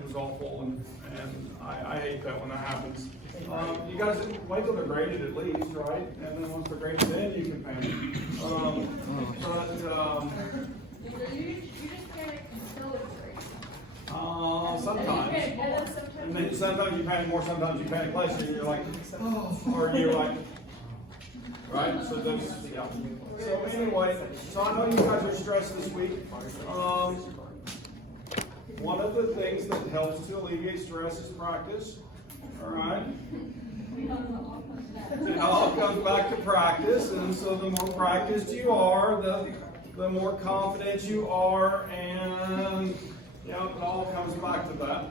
it was awful, and I hate that when that happens. You guys wait till they're graded at least, right? And then once they're graded, then you can panic. You just panic until it's great. Sometimes. And then sometimes you panic more, sometimes you panic less, and you're like, oh, or you're like, right? So those, yeah. So anyway, so I know you guys are stressed this week. One of the things that helps to alleviate stress is practice. All right. It all comes back to practice, and so the more practiced you are, the more confident you are, and it all comes back to that.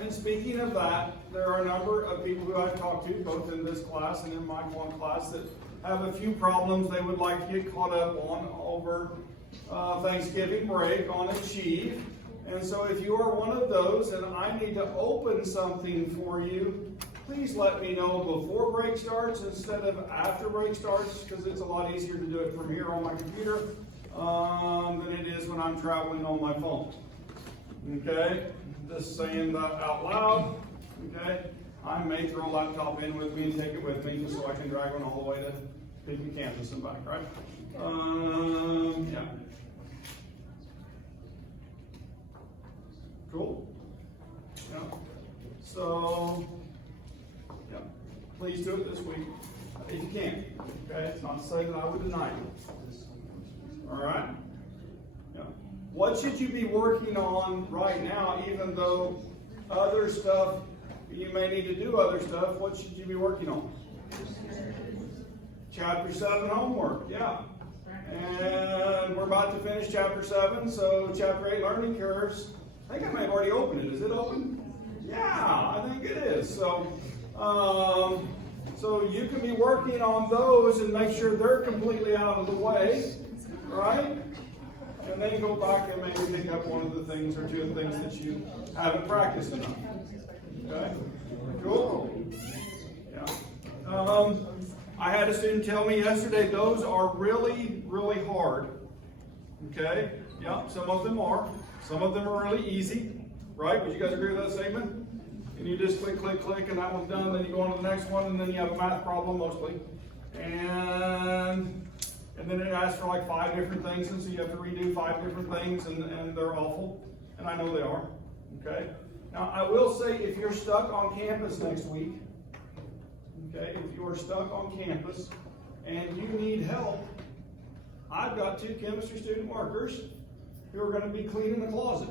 And speaking of that, there are a number of people who I've talked to, both in this class and in my one class, that have a few problems they would like to get caught up on over Thanksgiving break on Achieve. And so if you are one of those and I need to open something for you, please let me know before break starts instead of after break starts, because it's a lot easier to do it from here on my computer than it is when I'm traveling on my phone. Okay? Just saying that out loud. Okay? I may throw a laptop in with me and take it with me just so I can drag one all the way to Pigeon campus and back, right? Yeah. Cool? Yeah. So, yeah. Please do it this week if you can. Okay? It's not to say that I would deny you. All right? Yeah. What should you be working on right now, even though other stuff, you may need to do other stuff, what should you be working on? Chapter 7 homework, yeah. And we're about to finish Chapter 7, so Chapter 8 learning curves. I think I may have already opened it. Is it open? Yeah, I think it is. So, so you can be working on those and make sure they're completely out of the way, right? And then go back and maybe pick up one of the things or two of the things that you haven't practiced enough. Okay? Cool. Yeah. I had a student tell me yesterday those are really, really hard. Okay? Yeah, some of them are. Some of them are really easy. Right? Would you guys agree with that statement? And you just click, click, click, and that one's done. Then you go on to the next one, and then you have a math problem mostly. And then it asks for like 5 different things, and so you have to redo 5 different things, and they're awful. And I know they are. Okay? Now, I will say if you're stuck on campus next week, okay, if you are stuck on campus and you need help, I've got 2 chemistry student workers who are going to be cleaning the closet.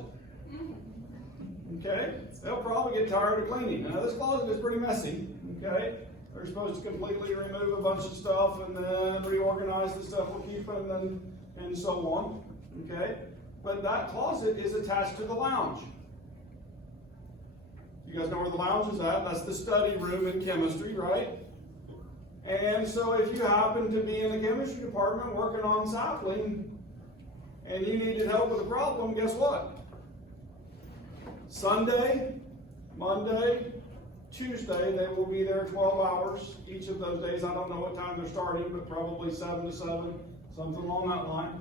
Okay? They'll probably get tired of cleaning. Now, this closet is pretty messy. Okay? They're supposed to completely remove a bunch of stuff and then reorganize the stuff we're keeping and so on. Okay? But that closet is attached to the lounge. You guys know where the lounge is at? That's the study room in chemistry, right? And so if you happen to be in the chemistry department working on sapling and you needed help with a problem, guess what? Sunday, Monday, Tuesday, they will be there 12 hours each of those days. I don't know what time they're starting, but probably 7 to 7, something along that line.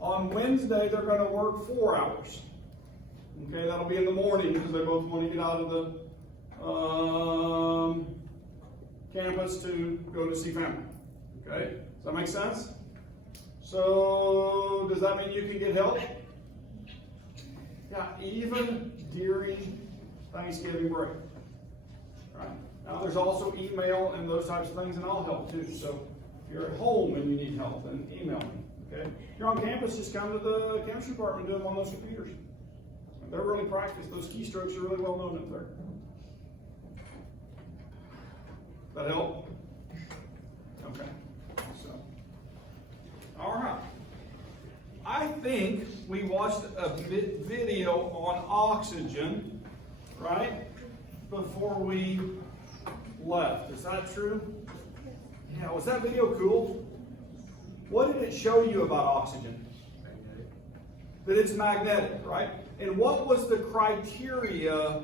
On Wednesday, they're going to work 4 hours. Okay, that'll be in the morning because they both want to get out of the campus to go to see family. Okay, does that make sense? So, does that mean you can get help? Yeah, even during Thanksgiving break. Right. Now, there's also email and those types of things, and I'll help too. So, if you're at home and you need help, then email me. Okay, if you're on campus, just come to the chemistry department and do them on those computers. They're really practiced. Those keystrokes are really well known up there. That help? Okay. So, all right. I think we watched a video on oxygen, right, before we left. Is that true? Yeah. Was that video cool? What did it show you about oxygen? That it's magnetic, right? And what was the criteria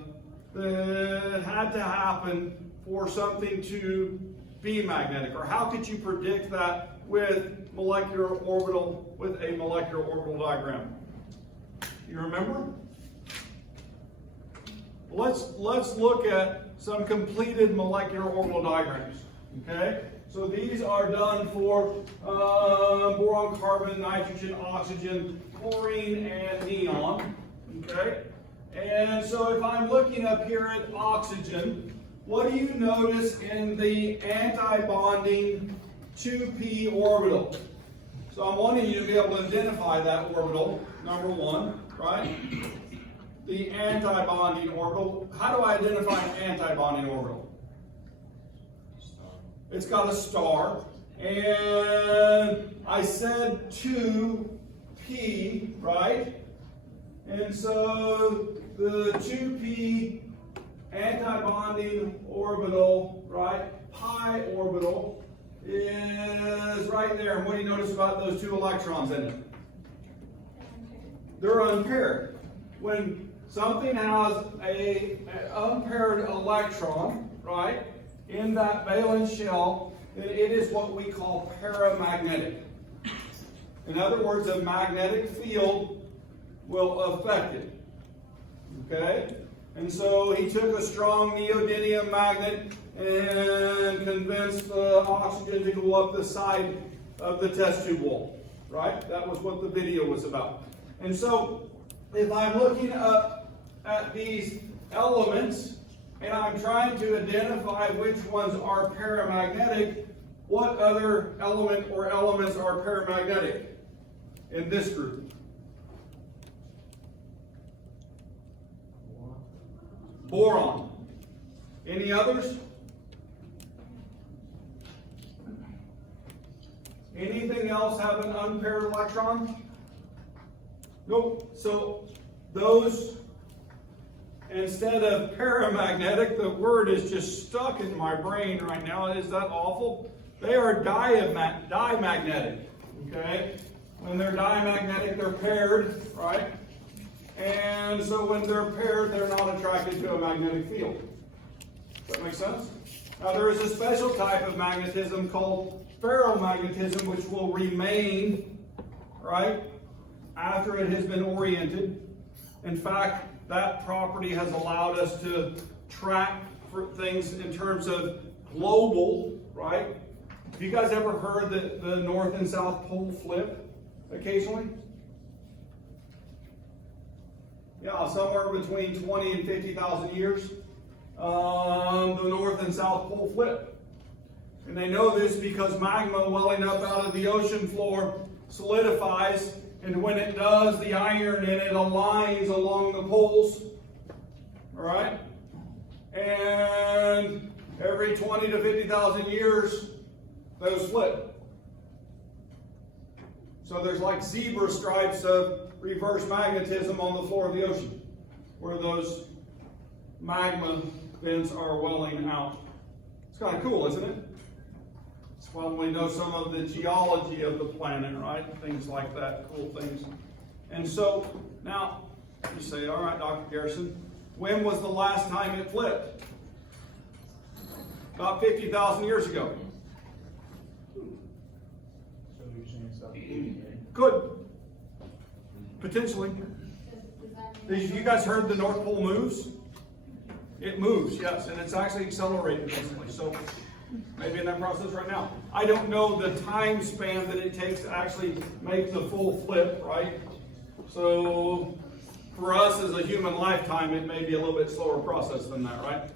that had to happen for something to be magnetic? Or how could you predict that with a molecular orbital diagram? You remember? let's look at some completed molecular orbital diagrams. Okay, so these are done for boron, carbon, nitrogen, oxygen, chlorine, and neon. Okay, and so if I'm looking up here at oxygen, what do you notice in the anti-bonding 2p orbital? So I'm wanting you to be able to identify that orbital, number one, right? The anti-bonding orbital. How do I identify an anti-bonding orbital? It's got a star. And I said 2p, right? And so the 2p anti-bonding orbital, right? Pi orbital is right there. And what do you notice about those two electrons in it? They're unpaired. When something has an unpaired electron, right, in that valence shell, then it is what we call paramagnetic. In other words, a magnetic field will affect it. Okay? And so he took a strong neodymium magnet and convinced the oxygen to go up the side of the test tube wall. Right? That was what the video was about. And so, if I'm looking up at these elements and I'm trying to identify which ones are paramagnetic, what other element or elements are paramagnetic in this group? Boron. Any others? Anything else have an unpaired electron? Nope. So those, instead of paramagnetic, the word is just stuck in my brain right now. Is that awful? They are dimagnetic. Okay? When they're dimagnetic, they're paired, right? And so when they're paired, they're not attracted to a magnetic field. Does that make sense? Now there is a special type of magnetism called ferromagnetism, which will remain, right, after it has been oriented. In fact, that property has allowed us to track for things in terms of global, right? Have you guys ever heard that the North and South Pole flip occasionally? Yeah, somewhere between 20 and 50,000 years, the North and South Pole flip. And they know this because magma welling up out of the ocean floor solidifies, and when it does, the iron in it aligns along the poles. All right? And every 20 to 50,000 years, those flip. So there's like zebra stripes of reverse magnetism on the floor of the ocean, where those magma vents are welling out. It's kind of cool, isn't it? It's when we know some of the geology of the planet, right? Things like that, cool things. And so, now, you say, all right, Dr. Garrison, when was the last time it flipped? About 50,000 years ago. Could. Potentially. Have you guys heard the North Pole moves? It moves, yes, and it's actually accelerating recently. So maybe in that process right now. I don't know the time span that it takes to actually make the full flip, right? So for us as a human lifetime, it may be a little bit slower process than that, right?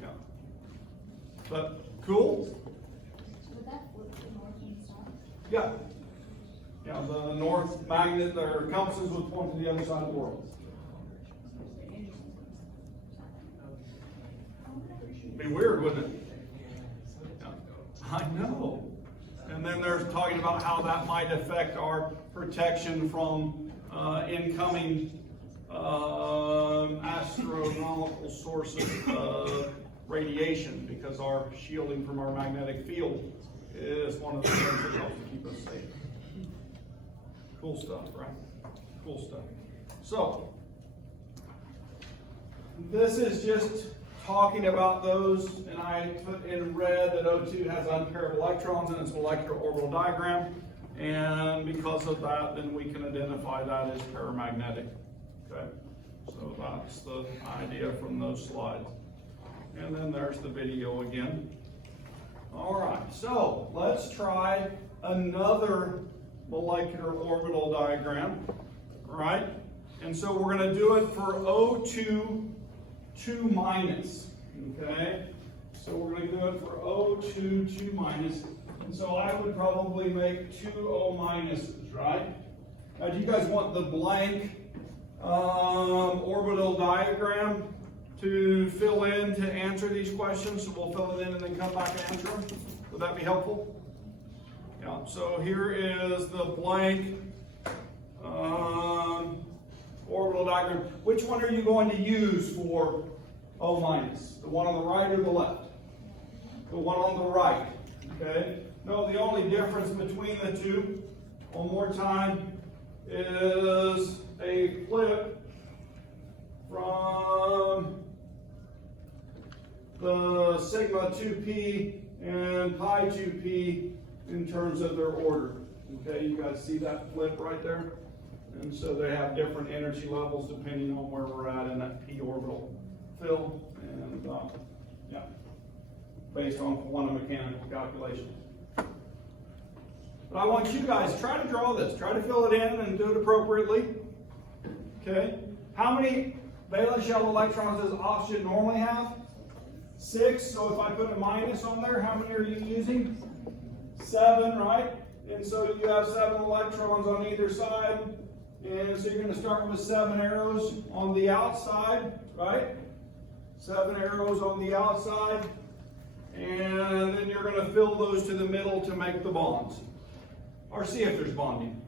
Yeah. But cool? Would that flip to north and south? Yeah. Yeah, the north magnet, their compasses would point to the other side of the world. It'd be weird, wouldn't it? Yeah. I know. And then they're talking about how that might affect our protection from incoming astronomical sources of radiation, because our shielding from our magnetic field is one of the things that helps to keep us safe. Cool stuff, right? Cool stuff. So, this is just talking about those, and I put in red that O2 has unpaired electrons in its molecular orbital diagram, and because of that, then we can identify that as paramagnetic. Okay, so That's the idea from those slides. And then there's the video again. All right, so let's try another molecular orbital diagram, right? And so we're going to do it for O2 2 minus, okay? So we're going to do it for O2 2 minus. And so I would probably make 2 O minuses, right? Now, do you guys want the blank orbital diagram to fill in to answer these questions? So we'll fill it in and then come back and answer them. Would that be helpful? Yeah, so here is the blank orbital diagram. Which one are you going to use for O minus? The one on the right or the left? The one on the right, okay? No, the only difference between the two, one more time, is a flip from the sigma 2p and pi 2p in terms of their order. Okay, you guys see that flip right there? And so they have different energy levels depending on where we're at in that p orbital fill, and yeah, based on quantum mechanical calculations. But I want you guys, try to draw this, try to fill it in and do it appropriately. Okay, how many valence shell electrons does oxygen normally have? 6, so if I put a minus on there, how many are you using? 7, right? And so you have 7 electrons on either side. And so you're going to start with 7 arrows on the outside, right? 7 arrows on the outside. And then you're going to fill those to the middle to make the bonds. Or see if there's bonding.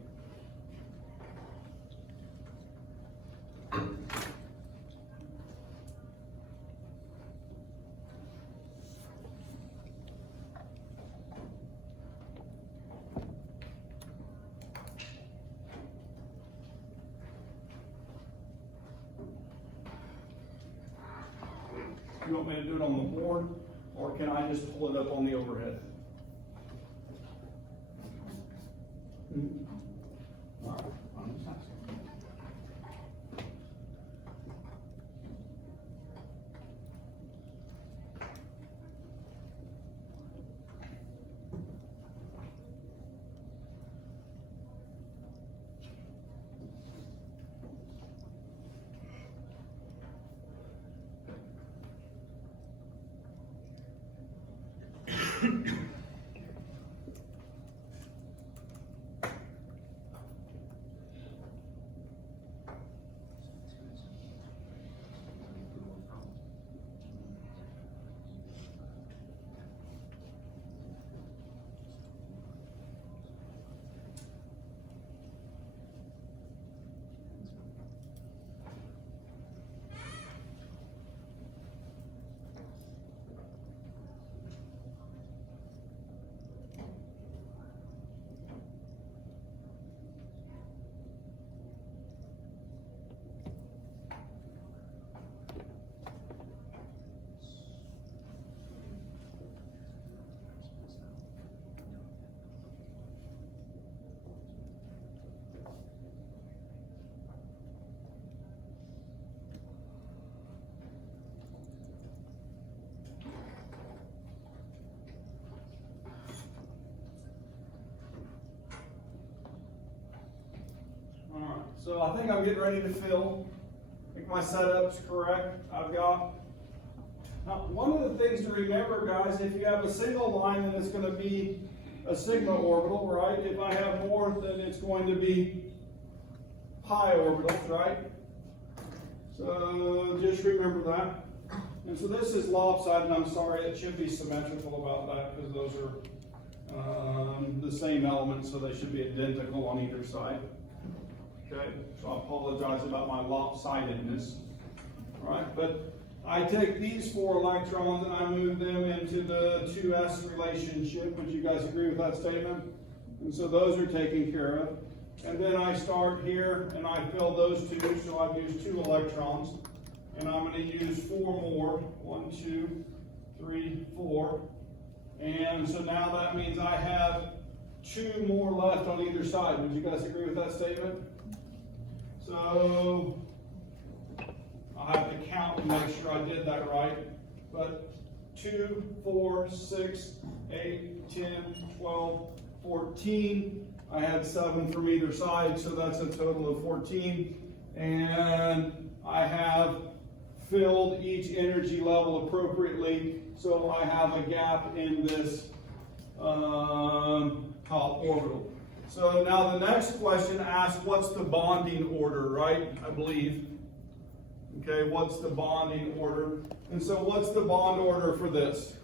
You want me to do it on the board, or can I just pull it up on the overhead? All right, I'm just asking. So I think I'm getting ready to fill. I think my setup's correct. I've got, now one of the things to remember, guys, if you have a single line, then it's going to be a sigma orbital, right? If I have more, then it's going to be pi orbitals, right? So just remember that. And so this is lopsided, and I'm sorry, it should be symmetrical about that because those are the same elements, so they should be identical on either side. Okay, so I apologize about my lopsidedness. All right, but I take these 4 electrons and I move them into the 2s relationship. Would you guys agree with that statement? And so those are taken care of. And then I start here and I fill those 2, so I've used 2 electrons. And I'm going to use 4 more. 1, 2, 3, 4. And so now that means I have 2 more left on either side. Would you guys agree with that statement? So I count and make sure I did that right. But 2, 4, 6, 8, 10, 12, 14. I had 7 from either side, so that's a total of 14. And I have filled each energy level appropriately, so I have a gap in this top orbital. So now the next question asks, what's the bonding order, right? I believe. Okay, what's the bonding order? And so what's the bond order for this?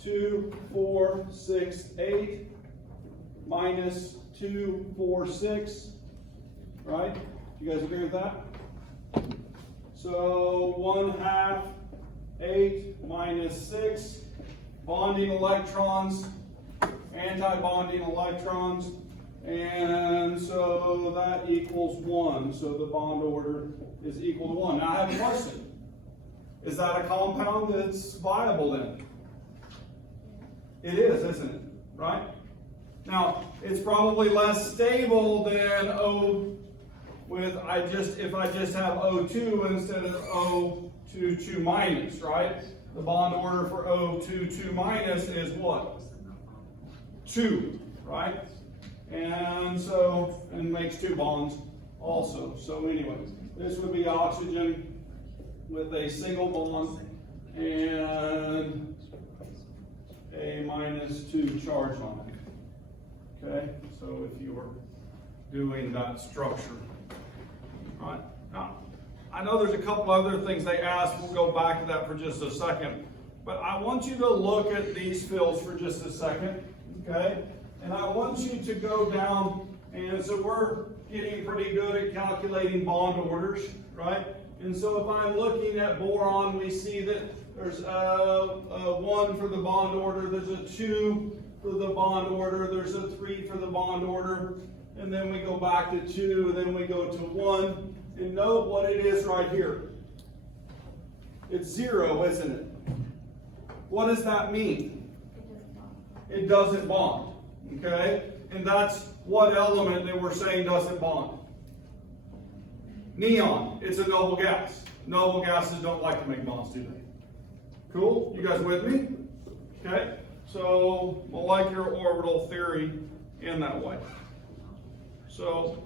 2, 4, 6, 8 minus 2, 4, 6. Right? You guys agree with that? So 1/2, 8 minus 6. Bonding electrons, anti-bonding electrons, and so that equals 1. So the bond order is equal to 1. Now I have a question. Is that a compound that's viable then? It is, isn't it? Right? Now, it's probably less stable than O with if I just have O2 instead of O2 minus, right? The bond order for O2 minus is what? 2, right? And so, and makes 2 bonds also. So anyway, this would be oxygen with a single bond and a -2 charge on it. Okay, so if you were doing that structure. All right, now, I know there's a couple other things they asked. We'll go back to that for just a second. But I want you to look at these fills for just a second, okay? And I want you to go down, and so we're getting pretty good at calculating bond orders, right? And so if I'm looking at boron, we see that there's a 1 for the bond order, there's a 2 for the bond order, there's a 3 for the bond order, and then we go back to 2, then we go to 1. And note what it is right here. It's 0, isn't it? What does that mean? It doesn't bond. Okay? And that's what element that we're saying doesn't bond. Neon. It's a noble gas. Noble gases don't like to make bonds, do they? Cool? You guys with me? Okay? So, molecular orbital theory in that way. So,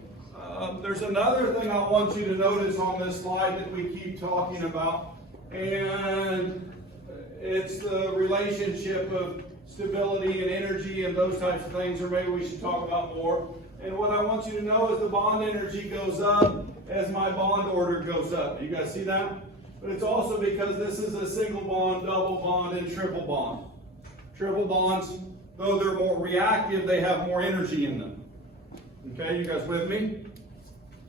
there's another thing I want you to notice on this slide that we keep talking about, and it's the relationship of stability and energy and those types of things, or maybe we should talk about more. And what I want you to know is the bond energy goes up as my bond order goes up. You guys see that? But it's also because this is a single bond, double bond, and triple bond. Triple bonds, though they're more reactive, they have more energy in them. Okay, you guys with me?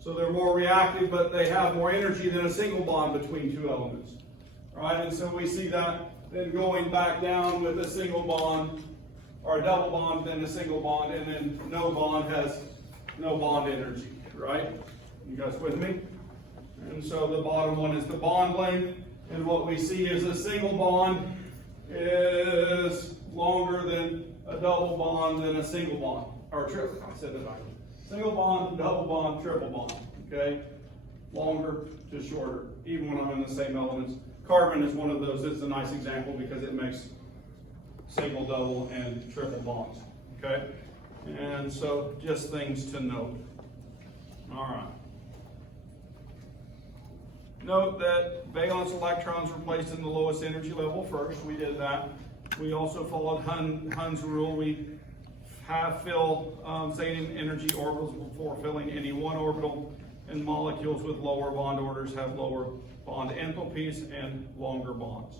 So they're more reactive, but they have more energy than a single bond between 2 elements. All right, and so we see that then going back down with a single bond, or a double bond, then a single bond, and then no bond has no bond energy, right? You guys with me? And so the bottom one is the bond length, and what we see is a single bond is longer than a double bond than a single bond, or triple, I said it right. Single bond, double bond, triple bond, okay? Longer to shorter, even when I'm in the same elements. Carbon is one of those. It's a nice example because it makes single, double, and triple bonds, okay? And so just things to note. All right. Note that valence electrons were placed in the lowest energy level first. We did that. We also followed Hund's rule. We have fill same energy orbitals before filling any one orbital, and molecules with lower bond orders have lower bond enthalpies and longer bonds.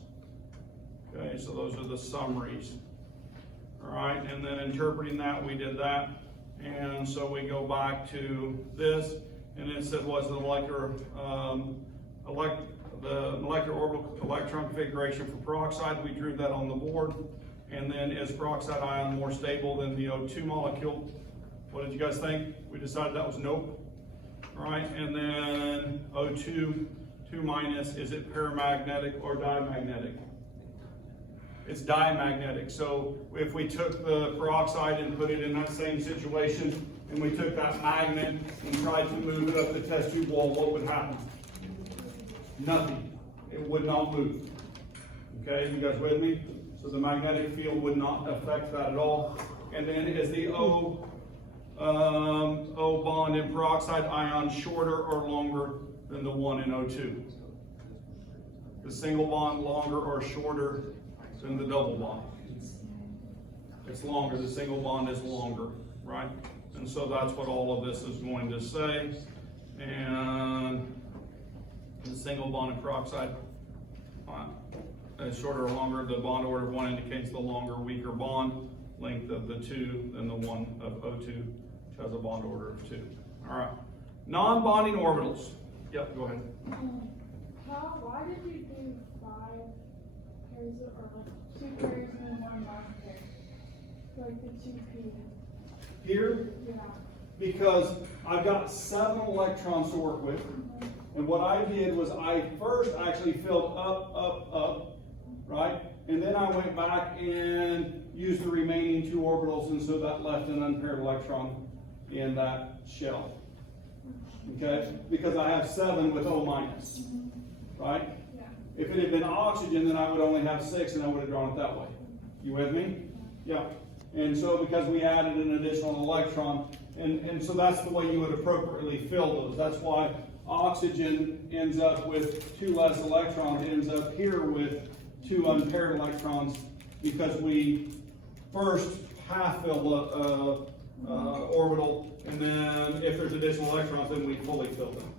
Okay, so those are the summaries. All right, and then interpreting that, we did that. And so we go back to this, and it said was the molecular orbital electron configuration for peroxide. We drew that on the board. And then is peroxide ion more stable than the O2 molecule? What did you guys think? We decided that was nope. All right, and then O2, 2 minus, is it paramagnetic or diamagnetic? It's diamagnetic. So if we took the peroxide and put it in that same situation, and we took that magnet and tried to move it up the test tube wall, what would happen? Nothing. It would not move. Okay, you guys with me? So the magnetic field would not affect that at all. And then is the O bond in peroxide ion shorter or longer than the one in O2? The single bond longer or shorter than the double bond? It's longer. The single bond is longer, right? And so that's what all of this is going to say. And the single bond in peroxide is shorter or longer. The bond order of 1 indicates the longer, weaker bond length of the 2 than the one of O2, which has a bond order of 2. All right. Non-bonding orbitals. Yep, go ahead. Why did you do 5 pairs or 2 pairs and then 1 bond pair? Like the 2p. Here? Yeah. Because I've got 7 electrons to work with. And what I did was I first actually filled up, right? And then I went back and used the remaining 2 orbitals, and so that left an unpaired electron in that shell. Okay? Because I have 7 with O minus, right? Yeah. If it had been oxygen, then I would only have 6, and I would have drawn it that way. You with me? Yeah. And so because we added an additional electron, and so that's the way you would appropriately fill those. That's why oxygen ends up with 2 less electrons, ends up here with 2 unpaired electrons, because we first half fill orbital, and then if there's additional electrons, then we fully fill them.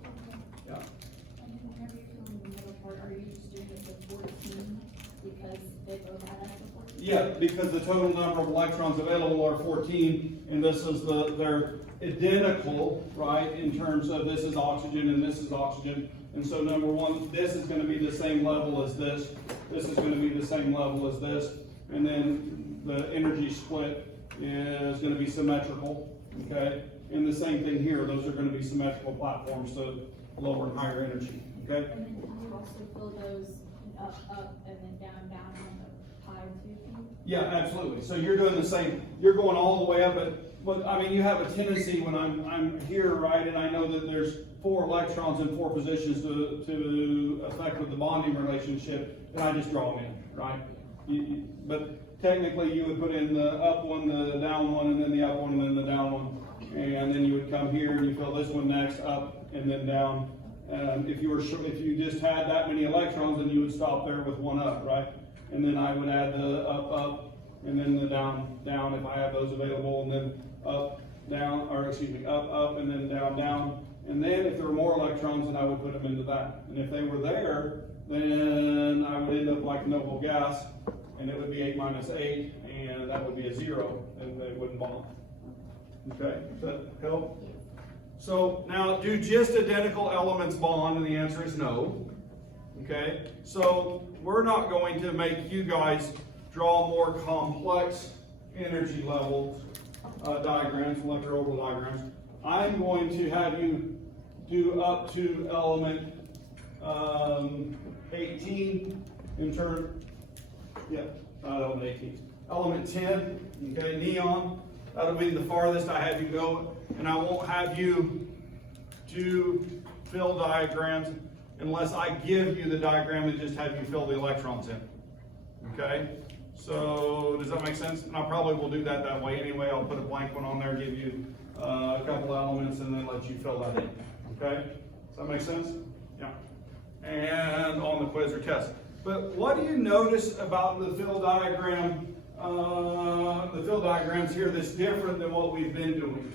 Yeah. And then whenever you're filling the middle part, are you just doing this with 14 because they both add up to 14? Yeah, because the total number of electrons available are 14, and this is they're identical, right, in terms of this is oxygen and this is oxygen. And so number 1, this is going to be the same level as this. This is going to be the same level as this. And then the energy split is going to be symmetrical, okay? And the same thing here. Those are going to be symmetrical platforms, so lower and higher energy, okay? And then can you also fill those up, and then down, on the pie too? Yeah, absolutely. So you're doing the same. You're going all the way up, but I mean, you have a tendency when I'm here, right, and I know that there's 4 electrons in 4 positions to affect with the bonding relationship, and I just draw them in, right? But technically, you would put in the up one, the down one, and then the up one, and then the down one, and then you would come here and you fill this one next, up, and then down. If you just had that many electrons, then you would stop there with 1 up, right? And then I would add the up, and then the down, if I have those available, and then up, down, or excuse me, up, and then down. And then if there were more electrons, then I would put them into that. And if they were there, then I would end up like a noble gas, and it would be 8 minus 8, and that would be a 0, and they wouldn't bond. Okay, does that help? So now, do just identical elements bond? And the answer is no. Okay, so we're not going to make you guys draw more complex energy levels diagrams, electroorbital diagrams. I'm going to have you do up to element 18 in turn. Yeah, element 18. Element 10, okay, neon. That'll be the farthest I have you go, and I won't have you do fill diagrams unless I give you the diagram and just have you fill the electrons in. Okay? So, does that make sense? And I probably will do that way anyway. I'll put a blank one on there, give you a couple elements, and then let you fill that in. Okay? Does that make sense? Yeah. And on the quiz or test. But what do you notice about the fill diagram, the fill diagrams here that's different than what we've been doing?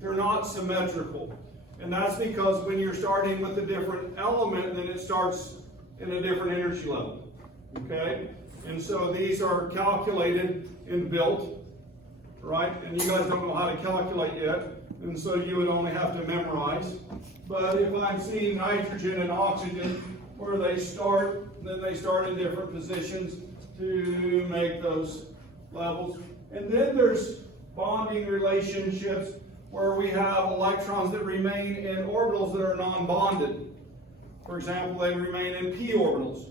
They're not symmetrical. And that's because when you're starting with a different element, then it starts in a different energy level. Okay? And so these are calculated and built, right? And you guys don't know how to calculate yet. And so you would only have to memorize. But if I'm seeing nitrogen and oxygen, where they start, then they start in different positions to make those levels. And then there's bonding relationships where we have electrons that remain in orbitals that are non-bonded. For example, they remain in p orbitals.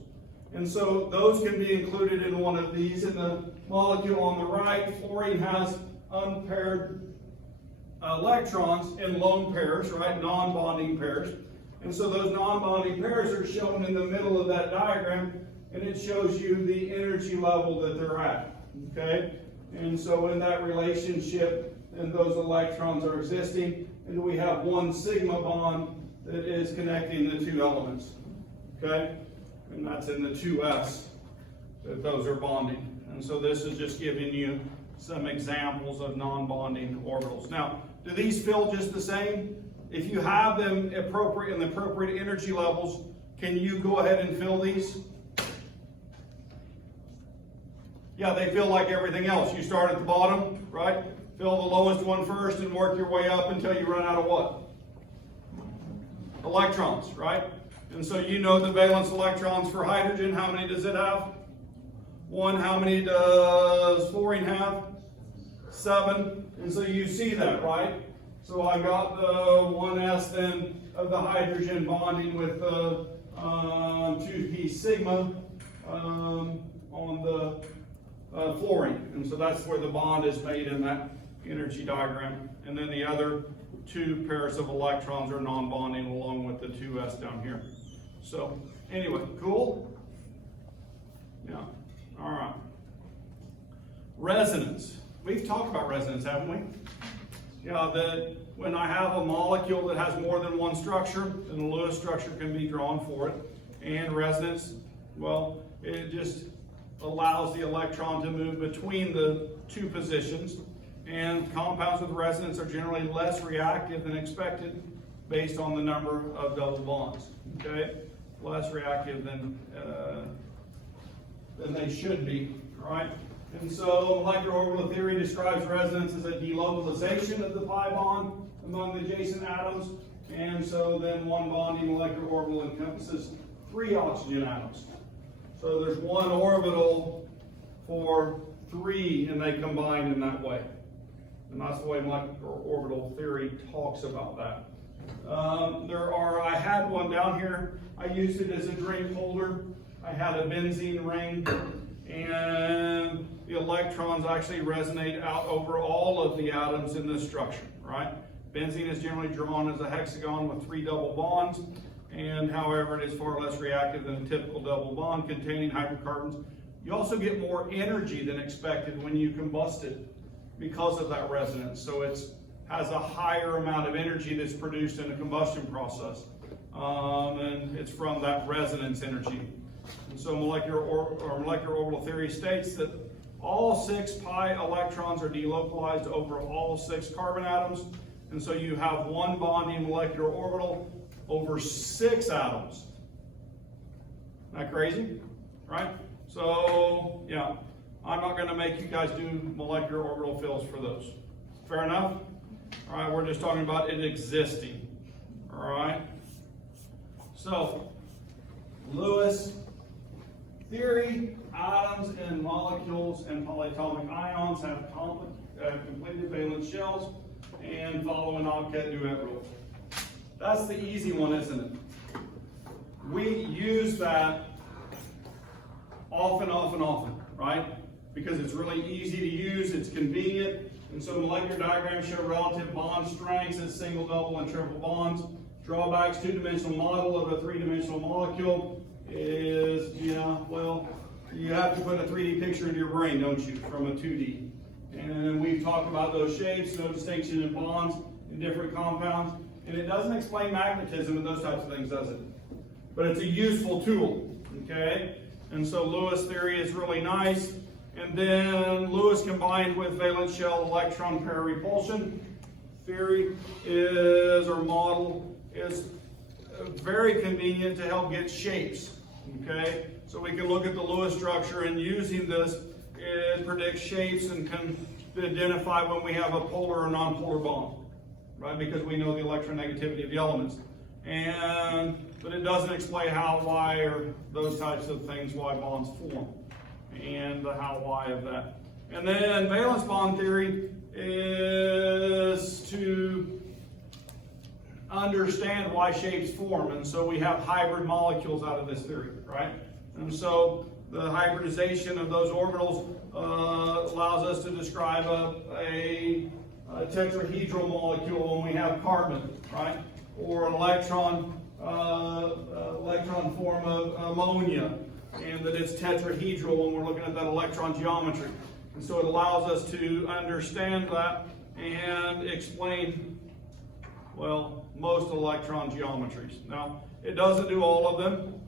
And so those can be included in one of these. In the molecule on the right, fluorine has unpaired electrons in lone pairs, right? Non-bonding pairs. And so those non-bonding pairs are shown in the middle of that diagram, and it shows you the energy level that they're at, okay? And so in that relationship, and those electrons are existing, and we have one sigma bond that is connecting the two elements, okay? And that's in the 2s, that those are bonding. And so this is just giving you some examples of non-bonding orbitals. Now, do these feel just the same? If you have them appropriate in the appropriate energy levels, can you go ahead and fill these? Yeah, they feel like everything else. You start at the bottom, right? Fill the lowest one first and work your way up until you run out of what? Electrons, right? And so you know the valence electrons for hydrogen. How many does it have? 1. How many does fluorine have? 7. And so you see that, right? So I've got the 1s then of the hydrogen bonding with the 2p sigma on the fluorine. And so that's where the bond is made in that energy diagram. And then the other 2 pairs of electrons are non-bonding along with the 2s down here. So anyway, cool? Yeah, all right. Resonance. We've talked about resonance, haven't we? Yeah, that when I have a molecule that has more than one structure, then a Lewis structure can be drawn for it. And resonance, well, it just allows the electron to move between the 2 positions. And compounds with resonance are generally less reactive than expected based on the number of double bonds. Okay, less reactive than they should be, right? And so molecular orbital theory describes resonance as a delocalization of the pi bond among the adjacent atoms. And so then one bonding molecular orbital encompasses 3 oxygen atoms. So there's one orbital for 3, and they combine in that way. And that's the way molecular orbital theory talks about that. I had one down here. I used it as a drink holder. I had a benzene ring, and the electrons actually resonate out over all of the atoms in this structure, right? Benzene is generally drawn as a hexagon with 3 double bonds, and however, it is far less reactive than a typical double bond containing hydrocarbons. You also get more energy than expected when you combust it because of that resonance. So it has a higher amount of energy that's produced in a combustion process. And it's from that resonance energy. And so molecular orbital theory states that all 6 pi electrons are delocalized over all 6 carbon atoms. And so you have one bonding molecular orbital over 6 atoms. Isn't that crazy? Right? So, yeah, I'm not going to make you guys do molecular orbital fills for those. Fair enough? All right, we're just talking about it existing. All right? So, Lewis theory, atoms and molecules and polyatomic ions have completed valence shells and follow an octet duet rule. That's the easy one, isn't it? We use that often, right? Because it's really easy to use, it's convenient, and so molecular diagrams show relative bond strengths as single, double, and triple bonds. Drawbacks, 2-dimensional model of a 3-dimensional molecule is, well, you have to put a 3D picture into your brain, don't you, from a 2D. And we've talked about those shapes, no distinction in bonds in different compounds, and it doesn't explain magnetism and those types of things, does it? But it's a useful tool, okay? And so Lewis theory is really nice. And then Lewis combined with valence shell electron pair repulsion theory model is very convenient to help get shapes, okay? So we can look at the Lewis structure, and using this, it predicts shapes and can identify when we have a polar or non-polar bond, right? Because we know the electronegativity of the elements. But it doesn't explain how, why, or those types of things, why bonds form, and the how, why of that. And then valence bond theory is to understand why shapes form. And so we have hybrid molecules out of this theory, right? And so the hybridization of those orbitals allows us to describe a tetrahedral molecule when we have carbon, right? Or an electron form of ammonia, and that it's tetrahedral when we're looking at that electron geometry. And so it allows us to understand that and explain, well, most electron geometries. Now, it doesn't do all of them,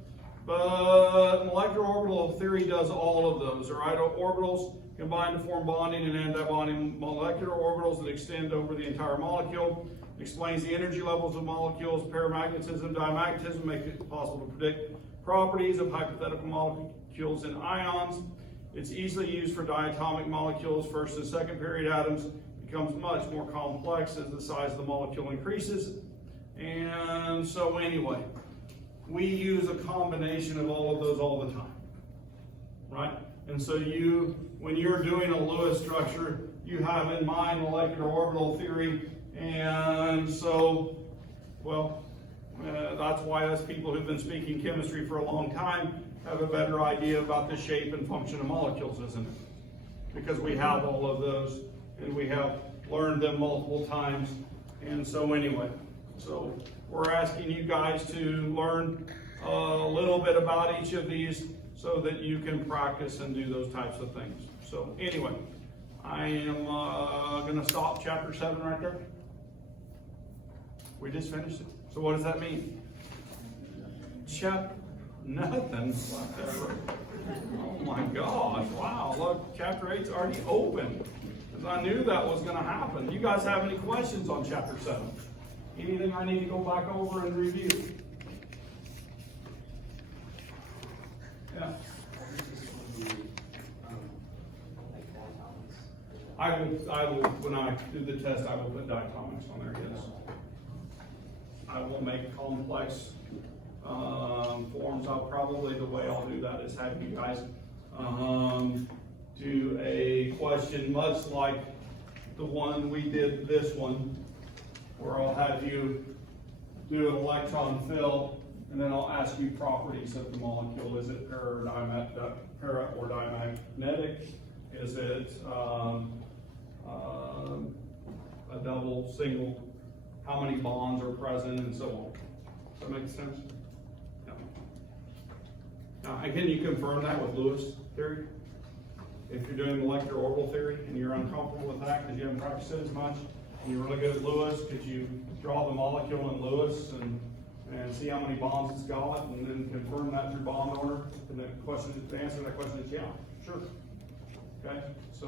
but molecular orbital theory does all of those. All right, orbitals combine to form bonding and anti-bonding molecular orbitals that extend over the entire molecule. Explains the energy levels of molecules, paramagnetism, dimagnetism, make it possible to predict properties of hypothetical molecules and ions. It's easily used for diatomic molecules. First and second period atoms becomes much more complex as the size of the molecule increases. And so anyway, we use a combination of all of those all the time, right? And so when you're doing a Lewis structure, you have in mind molecular orbital theory. And so, well, that's why us people who've been speaking chemistry for a long time have a better idea about the shape and function of molecules, isn't it? Because we have all of those, and we have learned them multiple times. And so anyway, so we're asking you guys to learn a little bit about each of these so that you can practice and do those types of things. So anyway, I am going to stop chapter 7 right there. We just finished it. So what does that mean? Nothing. Oh my gosh, wow, look, chapter 8's already open. Because I knew that was going to happen. You guys have any questions on chapter 7? Anything I need to go back over and review? Yeah. I will, when I do the test, I will put diatomics on there, yes. I will make complex forms. The way I'll do that is have you guys do a question much like the one we did this one, where I'll have you do an electron fill, and then I'll ask you properties of the molecule. Is it para or dimagnetic? Is it a double, single? How many bonds are present, and so on. Does that make sense? Yeah. Now, can you confirm that with Lewis theory? If you're doing molecular orbital theory and you're uncomfortable with that because you haven't practiced it as much, and you're really good at Lewis, could you draw the molecule in Lewis and see how many bonds it's got, and then confirm that through bond order? And the answer to that question is yeah, sure. Okay, so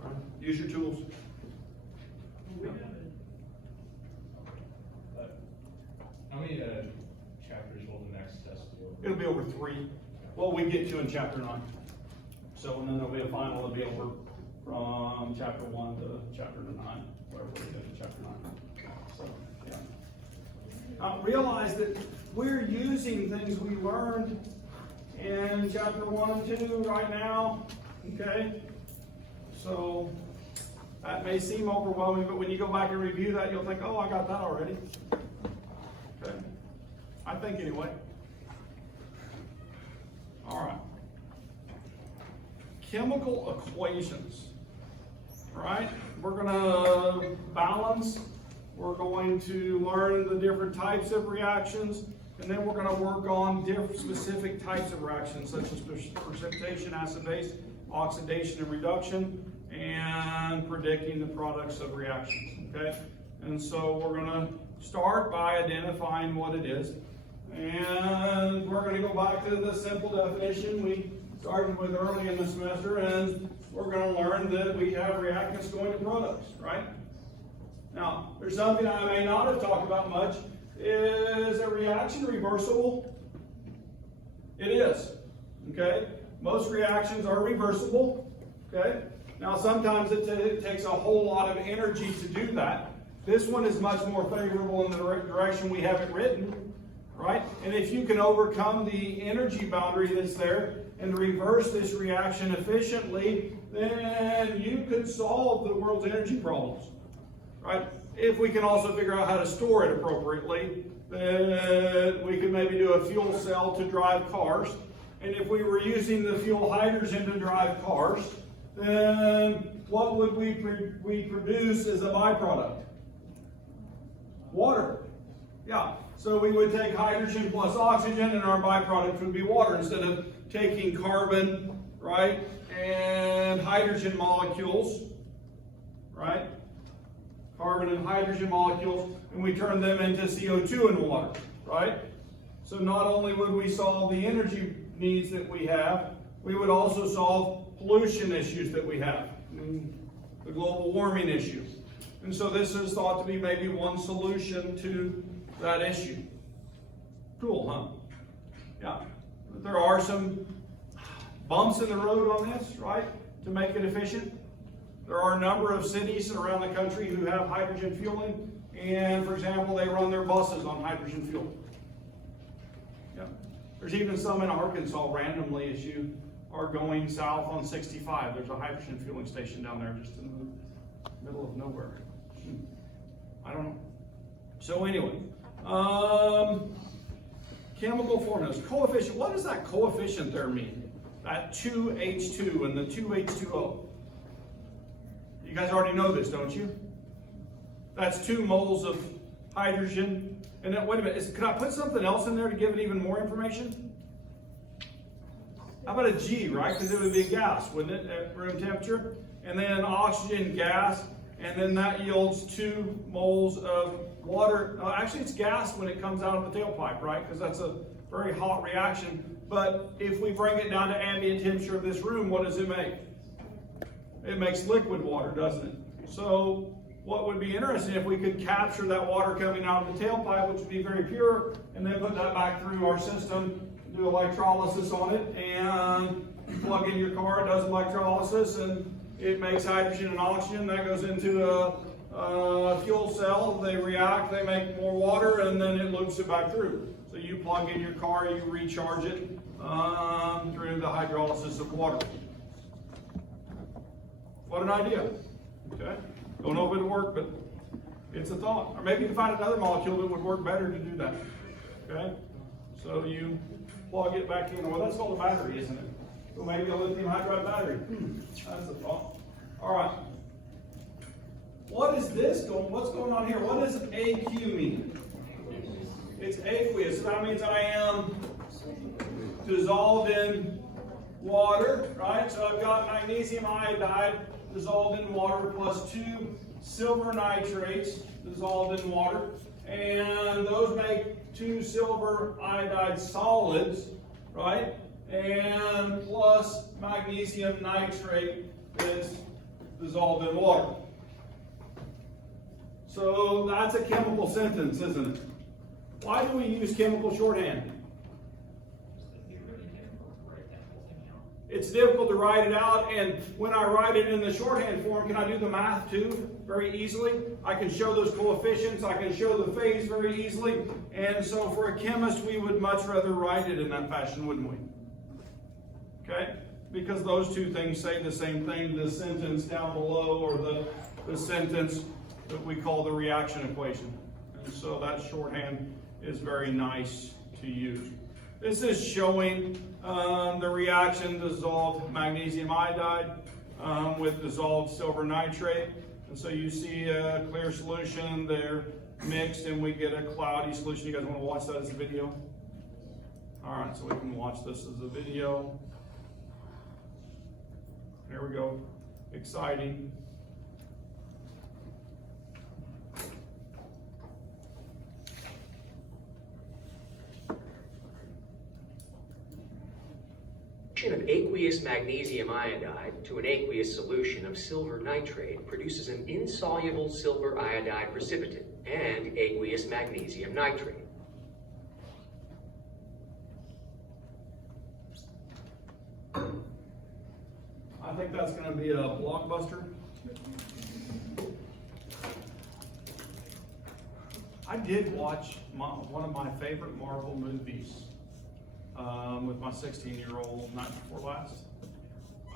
all right. Use your tools. How many chapters will the next test do? It'll be over 3. Well, we get to in chapter 9. So, and then there'll be a final that'll be over from chapter 1 to chapter 9, whatever we get to chapter 9. So, yeah. Realize that we're using things we learned in chapter 1 and 2 right now, okay? So, that may seem overwhelming, but when you go back and review that, you'll think, oh, I got that already. Okay? I think anyway. All right. Chemical equations. Right? We're going to balance. We're going to learn the different types of reactions. And then we're going to work on different specific types of reactions, such as precipitation, acid-base, oxidation and reduction, and predicting the products of reactions, okay? And so we're going to start by identifying what it is. And we're going to go back to the simple definition we started with early in the semester, and we're going to learn that we have reactants going to products, right? Now, there's something I may not have talked about much. Is a reaction reversible? It is, okay? Most reactions are reversible, okay? Now, sometimes it takes a whole lot of energy to do that. This one is much more favorable in the direction we have it written, right? And if you can overcome the energy boundary that's there and reverse this reaction efficiently, then you could solve the world's energy problems, right? If we can also figure out how to store it appropriately that we could maybe do a fuel cell to drive cars. And if we were using the fuel hydrogen to drive cars, then what would we produce as a byproduct? Water. Yeah. So we would take hydrogen plus oxygen, and our byproduct would be water, instead of taking carbon, right, and hydrogen molecules, right? Carbon and hydrogen molecules, and we turn them into CO2 and water, right? So not only would we solve the energy needs that we have, we would also solve pollution issues that we have, the global warming issue. And so this is thought to be maybe one solution to that issue. Cool, huh? Yeah. There are some bumps in the road on this, right, to make it efficient. There are a number of cities around the country who have hydrogen fueling, and for example, they run their buses on hydrogen fuel. Yeah. There's even some in Arkansas randomly, as you are going south on 65. There's a hydrogen fueling station down there just in the middle of nowhere. I don't know. So anyway, chemical formulas, coefficient. What does that coefficient there mean? That 2H2 and the 2H2O. You guys already know this, don't you? That's 2 moles of hydrogen. And then, wait a minute, could I put something else in there to give it even more information? How about a G, right? Because it would be a gas, wouldn't it, at room temperature? And then oxygen gas, and then that yields 2 moles of water. Actually, it's gas when it comes out of the tailpipe, right? Because that's a very hot reaction. But if we bring it down to ambient temperature of this room, what does it make? It makes liquid water, doesn't it? So what would be interesting if we could capture that water coming out of the tailpipe, which would be very pure, and then put that back through our system, do electrolysis on it, and plug in your car, it does electrolysis, and it makes hydrogen and oxygen. That goes into a fuel cell. They react, they make more water, and then it loops it back through. So you plug in your car, you recharge it through the hydrolysis of water. What an idea. Okay. Don't know if it'll work, but it's a thought. Or maybe you can find another molecule that would work better to do that. Okay. So you plug it back in. Well, that's called a battery, isn't it? So maybe a lithium hydride battery. That's a thought. All right. What is this going? What's going on here? What does AQ mean? It's aqueous. So that means I am dissolved in water, right? So I've got magnesium iodide dissolved in water plus 2 silver nitrates dissolved in water. And those make 2 silver iodide solids, right? And plus magnesium nitrate is dissolved in water. So that's a chemical sentence, isn't it? Why do we use chemical shorthand? It's difficult to write it out, and when I write it in the shorthand form, can I do the math too very easily? I can show those coefficients, I can show the phase very easily, and so for a chemist, we would much rather write it in that fashion, wouldn't we? Okay? Because those two things say the same thing, the sentence down below, or the sentence that we call the reaction equation. And so that shorthand is very nice to use. This is showing the reaction dissolved magnesium iodide with dissolved silver nitrate. And so you see a clear solution, they're mixed, and we get a cloudy solution. You guys want to watch that as a video? All right, so we can watch this as a video. There we go. Exciting. Of aqueous magnesium iodide to an aqueous solution of silver nitrate produces an insoluble silver iodide precipitate and aqueous magnesium nitrate. I think that's going to be a blockbuster. I did watch one of my favorite Marvel movies with my 16-year-old night before last.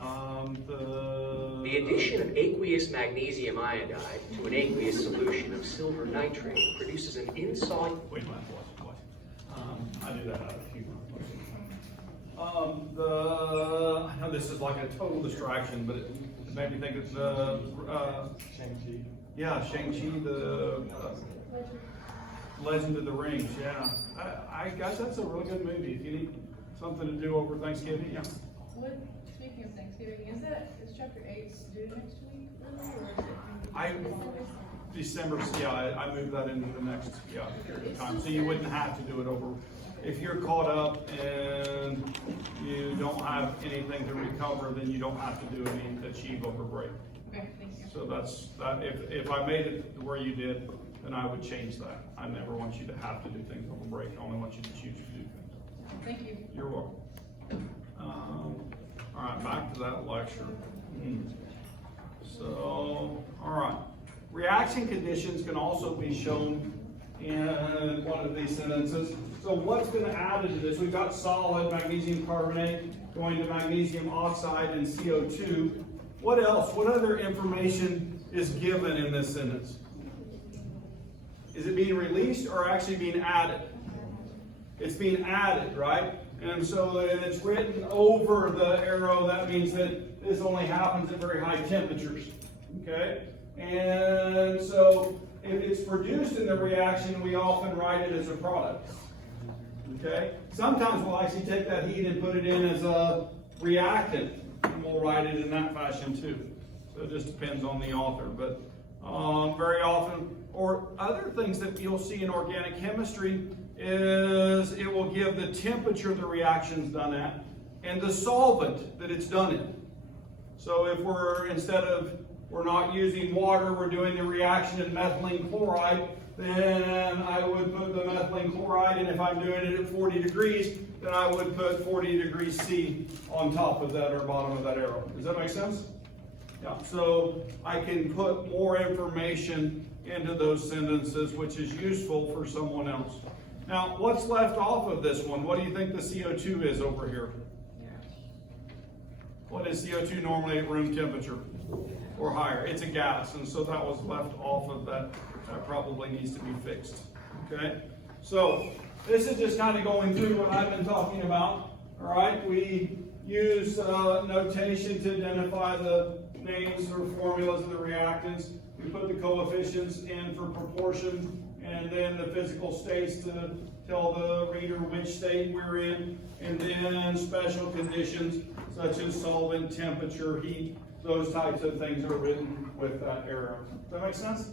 The addition of aqueous magnesium iodide to an aqueous solution of silver nitrate produces an insoluble. Wait a minute, watch. I do that out of humor. I know this is like a total distraction, but it made me think of the Shang-Chi. yeah, Shang-Chi, the Legend of the Rings. Yeah, I guess that's a really good movie. If you need something to do over Thanksgiving, yeah. Speaking of Thanksgiving, is chapter 8 due next week, really, or is it? December, yeah, I moved that into the next, period of time, so you wouldn't have to do it over. If you're caught up and you don't have anything to recover, then you don't have to do any achieve over break. Okay, thank you. So that's, if I made it to where you did, then I would change that. I never want you to have to do things over break, I only want you to choose to do things. Thank you. You're welcome. All right, back to that lecture. So, all right. Reaction conditions can also be shown in one of these sentences. So what's been added to this? We've got solid magnesium carbonate going to magnesium oxide and CO2. What else? What other information is given in this sentence? Is it being released or actually being added? It's being added, right? And so it's written over the arrow. That means that this only happens at very high temperatures, okay? And so if it's produced in the reaction, we often write it as a product, okay? Sometimes we'll actually take that heat and put it in as a reactant, and we'll write it in that fashion too. So it just depends on the author, but very often, or other things that you'll see in organic chemistry is it will give the temperature the reaction's done at and the solvent that it's done in. So if we're not using water, we're doing the reaction in methylene chloride, then I would put the methylene chloride, and if I'm doing it at 40 degrees, then I would put 40 degrees C on top of that or bottom of that arrow. Does that make sense? Yeah, so I can put more information into those sentences, which is useful for someone else. Now, what's left off of this one? What do you think the CO2 is over here? What is CO2 normally at room temperature or higher? It's a gas, and so that was left off of that. That probably needs to be fixed, okay? So this is just kind of going through what I've been talking about, all right? We use notation to identify the names or formulas of the reactants. We put the coefficients in for proportion, and then the physical states to tell the reader which state we're in, and then special conditions such as solvent, temperature, heat, those types of things are written with that arrow. Does that make sense?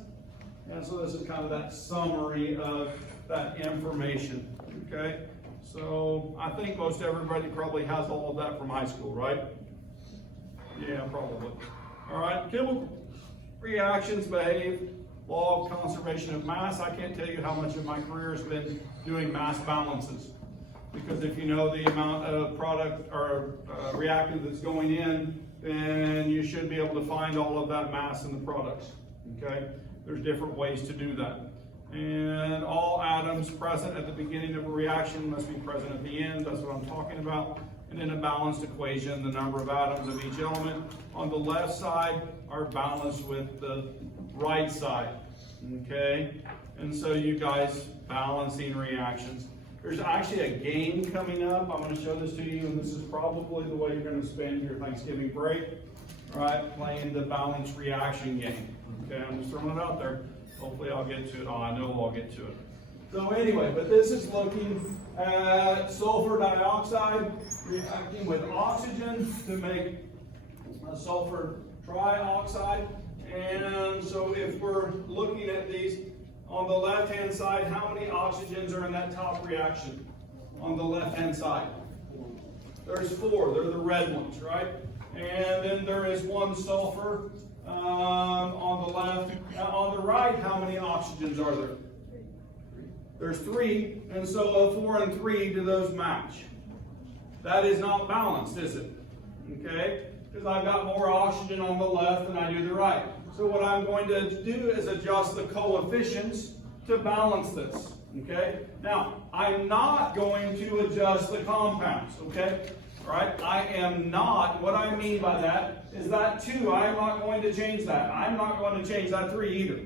And so this is kind of that summary of that information, okay? So I think most everybody probably has all of that from high school, right? Yeah, probably. All right, chemical reactions behave. Law of conservation of mass. I can't tell you how much of my career has been doing mass balances. Because if you know the amount of product or reactant that's going in, then you should be able to find all of that mass in the products, okay? There's different ways to do that. And all atoms present at the beginning of a reaction must be present at the end. That's what I'm talking about. And in a balanced equation, the number of atoms of each element on the left side are balanced with the right side, okay? And so you guys balancing reactions. There's actually a game coming up. I'm going to show this to you, and this is probably the way you're going to spend your Thanksgiving break, all right? Playing the balanced reaction game, okay? I'm just throwing it out there. Hopefully I'll get to it. Oh, I know I'll get to it. So anyway, but this is looking at sulfur dioxide reacting with oxygen to make a sulfur trioxide. And so if we're looking at these on the left-hand side, how many oxygens are in that top reaction on the left-hand side? There's 4. They're the red ones, right? And then there is 1 sulfur on the left. Now on the right, how many oxygens are there? There's 3, and so 4 and 3, do those match? That is not balanced, is it? Okay? Because I've got more oxygen on the left than I do the right. So what I'm going to do is adjust the coefficients to balance this. Okay? Now, I'm not going to adjust the compounds. Okay? right? I am not, what I mean by that is that 2, I am not going to change that. I'm not going to change that 3 either.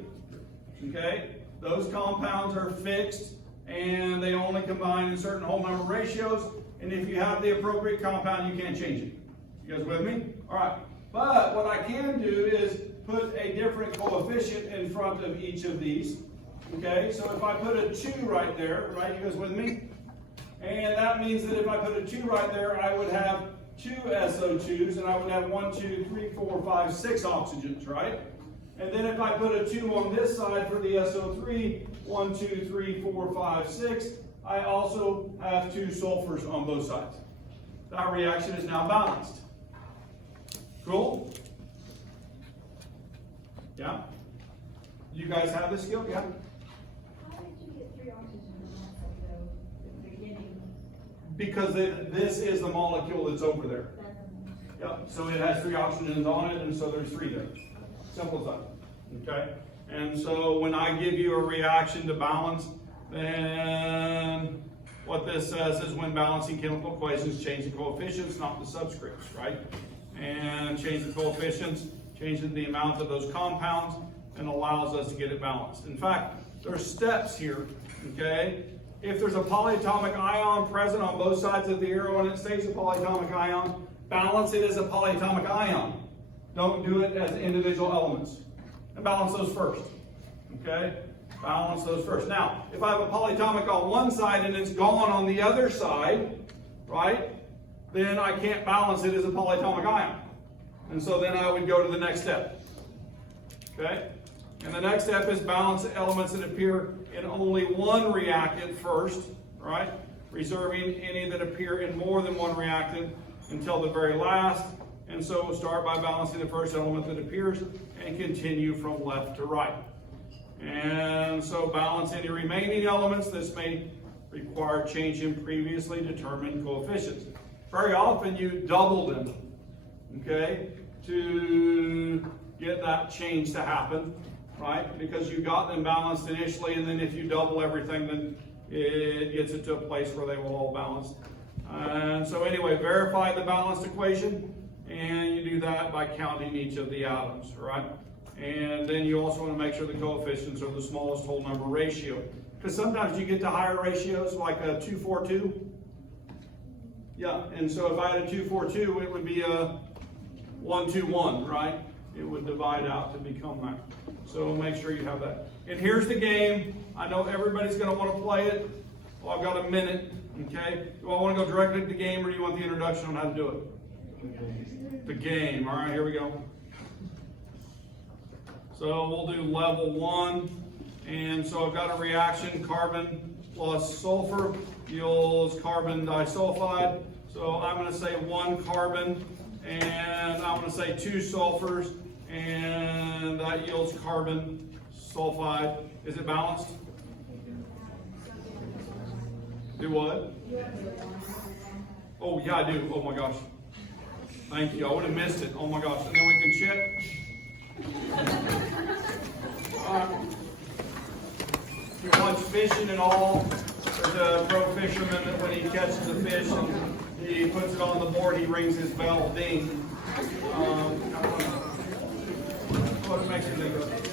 Okay? Those compounds are fixed and they only combine in certain whole number ratios. And if you have the appropriate compound, you can't change it. You guys with me? All right. But what I can do is put a different coefficient in front of each of these. Okay? So if I put a 2 right there, right? You guys with me? And that means that if I put a 2 right there, I would have 2 SO2s, and I would have 1, 2, 3, 4, 5, 6 oxygens, right? And then if I put a 2 on this side for the SO3, 1, 2, 3, 4, 5, 6, I also have 2 sulfurs on both sides. That reaction is now balanced. Cool? Yeah? You guys have this skill? Yeah? How did you get 3 oxygens at the beginning? Because this is the molecule that's over there. Yep, so it has 3 oxygens on it, and so there's 3 there. Simple as that. Okay? And so when I give you a reaction to balance, then what this says is when balancing chemical equations, change the coefficients, not the subscripts, right? And change the coefficients, changes the amount of those compounds, and allows us to get it balanced. In fact, there's steps here, okay? If there's a polyatomic ion present on both sides of the arrow and it stays a polyatomic ion, balance it as a polyatomic ion. Don't do it as individual elements. And balance those first, okay? Balance those first. Now, if I have a polyatomic on one side and it's gone on the other side, right, then I can't balance it as a polyatomic ion. And so then I would go to the next step, okay? And the next step is balance the elements that appear in only one reactant first, right? Reserving any that appear in more than one reactant until the very last. And so we'll start by balancing the first element that appears and continue from left to right. And so balance any remaining elements. This may require changing previously determined coefficients. Very often you double them, okay, to get that change to happen, right? Because you got them balanced initially, and then if you double everything, then it gets it to a place where they will all balance. And so anyway, verify the balanced equation, and you do that by counting each of the atoms, right? And then you also want to make sure the coefficients are the smallest whole number ratio. Because sometimes you get to higher ratios, like a 2-4-2. Yeah, and so if I had a 2-4-2, it would be a 1-2-1, right? It would divide out to become that. So make sure you have that. And here's the game. I know everybody's going to want to play it. Well, I've got a minute, okay? Do I want to go directly to the game, or do you want the introduction on how to do it? The game. All right, here we go. So we'll do level 1. And so I've got a reaction, carbon plus sulfur yields carbon disulfide. So I'm going to say 1 carbon, and I'm going to say 2 sulfurs, and that yields carbon sulfide. Is it balanced? Do what? Oh, yeah, I do. Oh my gosh. Thank you. I would have missed it. Oh my gosh. And then we can check. If you watch fishing and all, there's a pro fisherman that when he catches a fish and he puts it on the board, he rings his bell, ding. What makes you think of?